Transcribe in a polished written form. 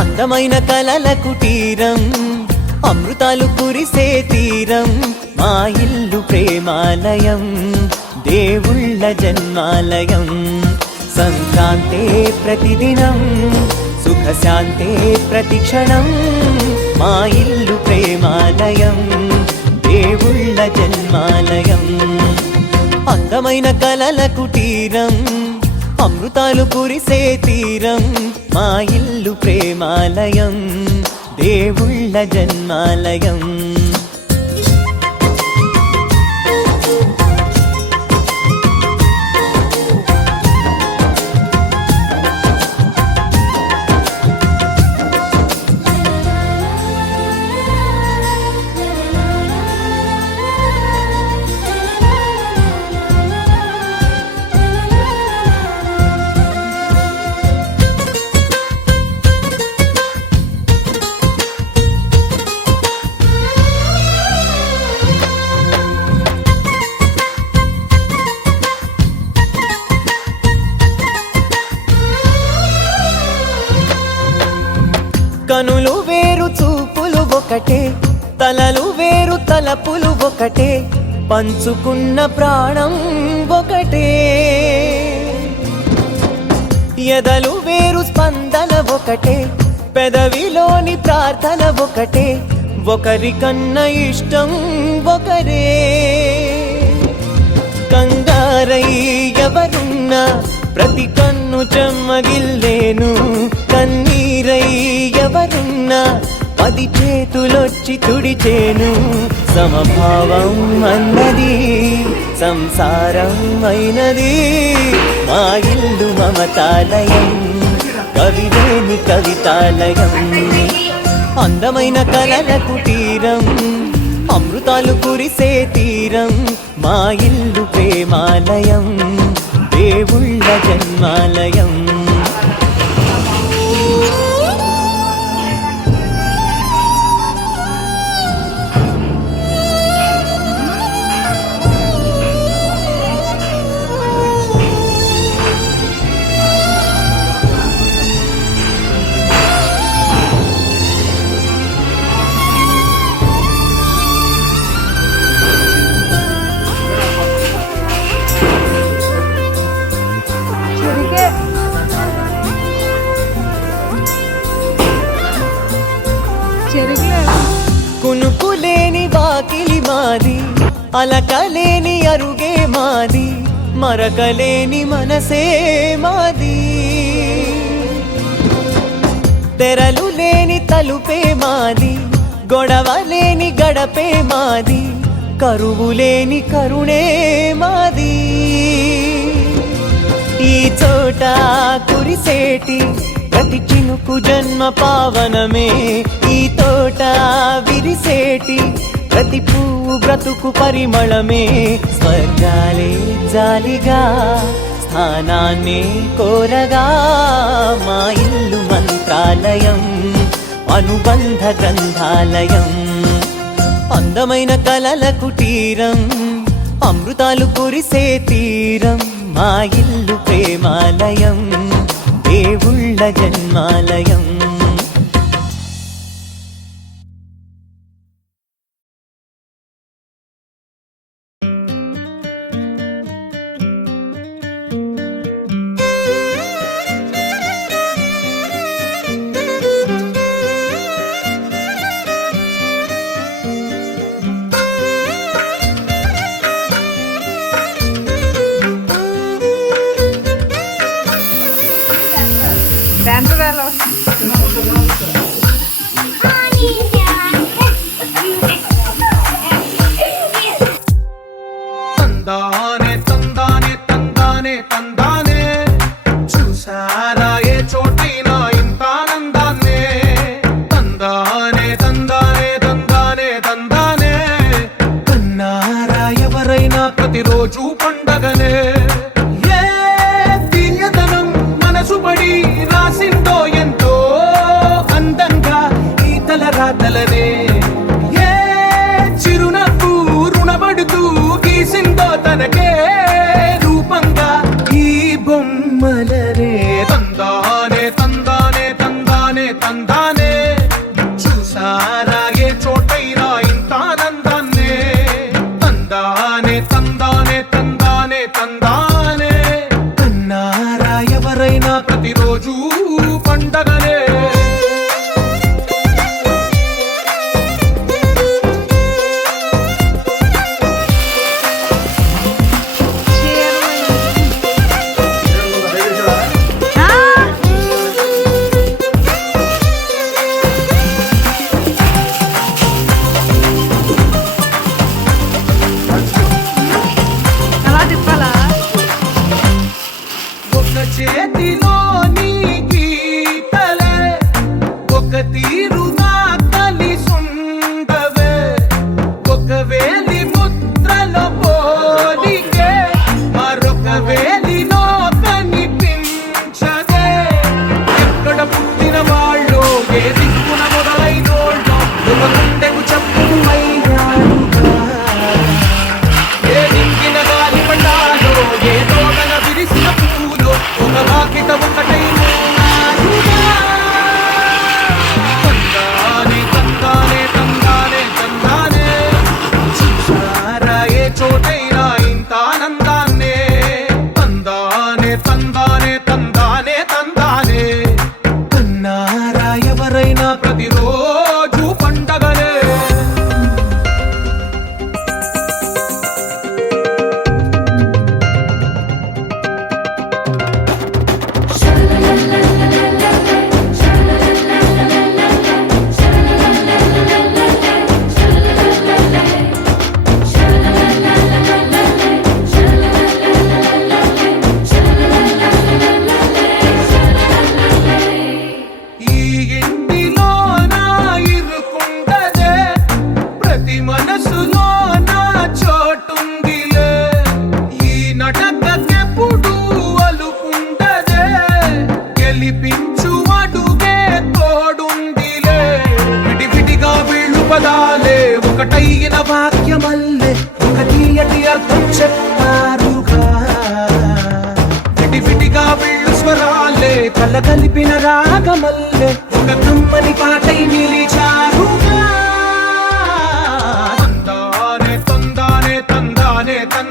అందమైన కలల కుటీరం, అమృతాలు కురిసే తీరం, మా ఇల్లు ప్రేమాలయం, దేవుళ్ళ జన్మాలయం. సంక్రాంతే ప్రతిదినం, సుఖశాంతే ప్రతిక్షణం, మా ఇల్లు ప్రేమాలయం, దేవుళ్ళ జన్మాలయం. అందమైన కలల కుటీరం, అమృతాలు కురిసే తీరం, మా ఇల్లు ప్రేమాలయం, దేవుళ్ళ జన్మాలయం. కనులు వేరు చూపులు ఒకటే, తలలు వేరు తలపులు ఒకటే, పంచుకున్న ప్రాణం ఒకటే. ఎదలు వేరు స్పందన ఒకటే, పెదవిలోని ప్రార్థన ఒకటే, ఒకరికన్నా ఇష్టం ఒకరే. కంగారై ఎవరున్నా ప్రతి కన్ను చెమ్మగిల్లేను, కన్నీరై ఎవరున్నా 10 చేతులొచ్చి తుడిచేను. సమభావం అన్నది సంసారం అయినది, మా ఇల్లు మమతాలయం, కవిలేని కవితాలయం. అందమైన కలల కుటీరం, అమృతాలు కురిసే తీరం, మా ఇల్లు ప్రేమాలయం, దేవుళ్ళ జన్మాలయం. కునుకులేని వాకిలి మాది, అలకలేని అరుగే మాది, మరకలేని మనసే మాది. తెరలు లేని తలుపే మాది, గొడవలేని గడపే మాది, కరువులేని కరుణే మాది. ఈ చోట కురిసేటి ప్రతి చినుకు జన్మ పావనమే, ఈ తోట విరిసేటి ప్రతి పువ్వు బ్రతుకు పరిమళమే. స్వర్గాలే జాలిగా స్థానాన్ని కోరగా, మా ఇల్లు మంత్రాలయం, అనుబంధ గ్రంథాలయం. అందమైన కలల కుటీరం, అమృతాలు కురిసే తీరం, మా ఇల్లు ప్రేమాలయం, దేవుళ్ళ జన్మాలయం. తందానే తందానే తందానే తందానే, చూసారా ఏ చోటైనా ఇంత ఆనందాన్నే. తందానే తందానే తందానే తందానే, కన్నారా ఎవరైనా ప్రతిరోజు పండగనే. ఏ తీయదనం మనసు పడి రాసిందో ఎంతో అందంగా ఈ తలరాతలనే. ఏ చిరునవ్వు రుణపడుతూ గీసిందో తనకే రూపంగా ఈ బొమ్మలనే. తందానే తందానే తందానే తందానే ప్రతిరోజు పండగనే అలా తిప్పాలా ఒక చేతిలో నీ గీతలే ఒక తీరుగా కలిసుండవే ఒక వేలి ముద్రలో పోలికే మరొక వేలిలో కనిపించదే ఎక్కడ పుట్టిన వాళ్ళు ఏ దిక్కున మొదలైనోళ్ళు ఒక గుండెకు చప్పుడు అయ్యారుగా ఏ దిక్కిన గాలి పడ్డాలో ఏ తోటన విరిసిన పూలు ఒక వాకిట ఒకటై ఉన్నారుగా. తందానే తందానే తందానే తందానే చూశారా ఏ చోటైనా ఇంత ఆనందాన్నే తందానే తందానే తందానే తందానే కన్నారా ఎవరైనా ప్రతిరోజు పండగనే ఈ ఇంటిలో నా ఇరుకుండదే ప్రతి మనసులో నా చోటుందిలే ఈ నటకెప్పుడు అలుకుండదే గెలిపించు అడుగే తోడుందిలే విడివిడిగా వీళ్ళు పదాలే ఒకటైన వాక్యమల్లే ఒక తీయటి అర్థం చెప్పారుగా విడివిడిగా వీళ్ళు స్వరాలే కలగలిపిన రాగమల్లే